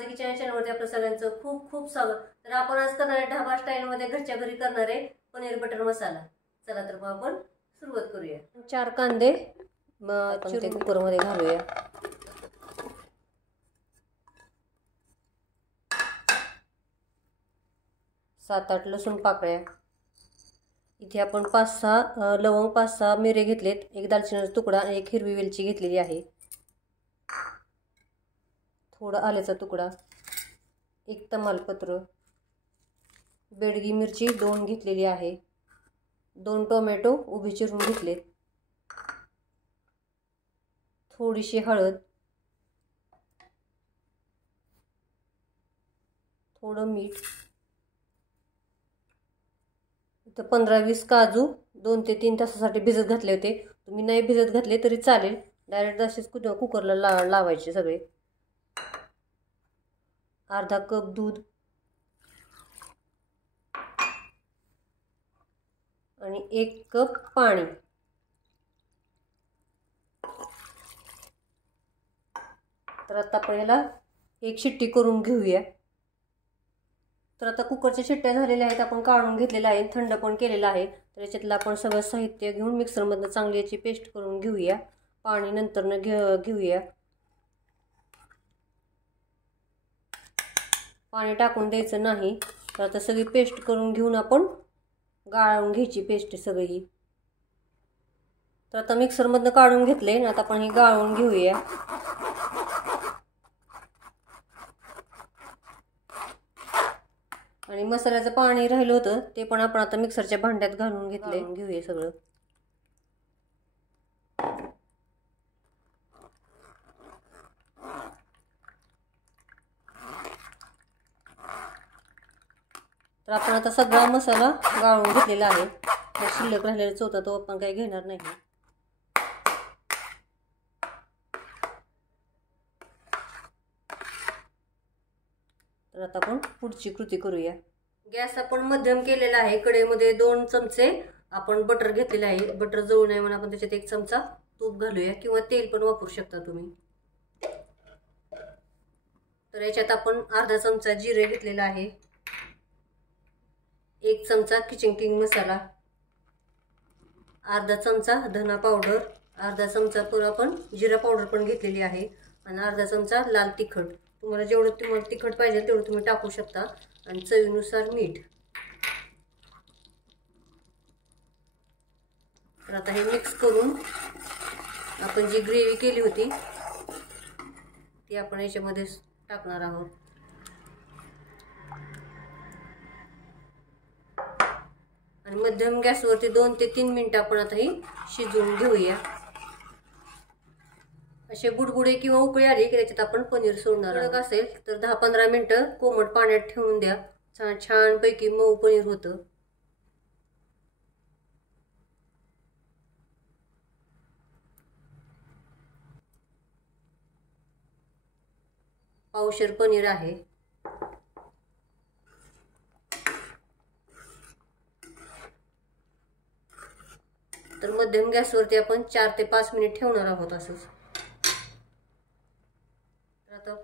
माझे किचन या चॅनलवरती आपलं सगळ्यांचं खूप खूप स्वागत. तर आपण आज करणार आहे ढाबा स्टाईलमध्ये घरच्या घरी करणार आहे पनीर बटर मसाला. चला तर मग आपण सुरुवात करूया. 4 कांदे चिरून कुकरमध्ये घालूया. सात आठ लसूण पाकळ्या. इथे आपण 5-6 लवंग, 5-6 मिरे घेतलेत, एक दालचिनीचा तुकडा आणि एक हिरवी वेलची घेतलेली आहे. थोडा आल्याचा तुकडा, एक तमालपत्र, बेडगी मिरची 2 घेतलेली आहे, 2 टोमॅटो उभे चिरून घेतले, थोडीशी हळद, थोडं मीठ. इथं 15-20 काजू 2 ते 3 तासासाठी भिजत घातले होते. तुम्ही नाही भिजत घातले तरी चालेल, डायरेक्ट असेच कुकरला लावायचे सगळे. अर्धा कप दूध आणि 1 कप पाणी. तर आता आपण याला एक शिट्टी करून घेऊया. तर आता कुकरच्या शिट्ट्या झालेल्या आहेत, आपण काढून घेतलेला आहे, थंड पण केलेला आहे. तर याच्यातलं आपण सगळं साहित्य घेऊन मिक्सरमधनं चांगली याची पेस्ट करून घेऊया. पाणी नंतरनं घेऊया. पाणी टाकून द्यायचं नाही. तर आता सगळी पेस्ट करून घेऊन आपण गाळून घ्यायची पेस्ट सगळी. तर आता मिक्सरमधनं काढून घेतले ना, आता आपण हे गाळून घेऊया. आणि मसाल्याचं पाणी राहिलं होतं ते पण आपण आता मिक्सरच्या भांड्यात घालून घेऊया सगळं. तर आपण आता सगळा मसाला गाळून घेतलेला आहे. शिल्लक राहिलेला होता तो आपण काही घेणार नाही. तर आता आपण पुढची कृती करूया. गॅस आपण मध्यम केलेला आहे. कढईमध्ये 2 चमचे आपण बटर घेतलेले आहे. बटर जळू नये म्हणून आपण त्याच्यात 1 चमचा तूप घालूया, किंवा तेल पण वापरू शकता तुम्ही. तर याच्यात आपण अर्धा चमचा जिरे घेतलेला आहे, 1 चमचा किचन किंग मसाला, अर्धा चमचा धना पावडर, अर्धा चमचा आपण जिरा पावडर पण घेतलेली आहे, आणि अर्धा चमचा लाल तिखट. तुम्हाला जेवढं तिखट पाहिजे तेवढं तुम्ही टाकू शकता, आणि चवीनुसार मीठ. तर आता हे मिक्स करून आपण जी ग्रेव्ही केली होती ती आपण याच्यामध्ये टाकणार आहोत. आणि मध्यम गॅसवरती 2 ते 3 मिनिटं आपण आता ही शिजवून घेऊया. असे बुडबुडे किंवा उकळी आली की त्याच्यात आपण पनीर सोडणार आहोत. असेल तर 10-15 मिनिटं कोमट पाण्यात ठेवून द्या. छान पैकी मऊ पनीर होतं. पावशेर पनीर आहे. तर मध्यम गॅसवरती आपण 4 ते 5 मिनिट ठेवणार आहोत असंच. तर आता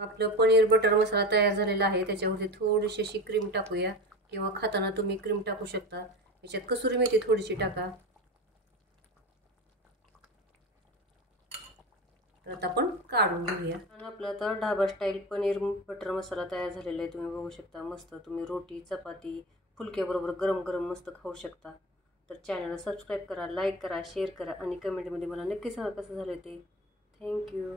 आपलं पनीर बटर मसाला तयार झालेला आहे. त्याच्यावरती थोडीशी अशी क्रीम टाकूया, किंवा खाताना तुम्ही क्रीम टाकू शकता. याच्यात कसुरी मेथी थोडीशी टाका. तर आता आपण काढून घेऊया. आणि आपलं आता ढाबा स्टाईल पनीर बटर मसाला तयार झालेला आहे. तुम्ही बघू शकता. मस्त तुम्ही रोटी, चपाती, फुलक्याबरोबर गरम गरम मस्त खाऊ शकता. तर चॅनलला सबस्क्राईब करा, लाईक करा, शेअर करा, आणि कमेंटमध्ये मला नक्की सांगा कसं झालं ते. थँक्यू.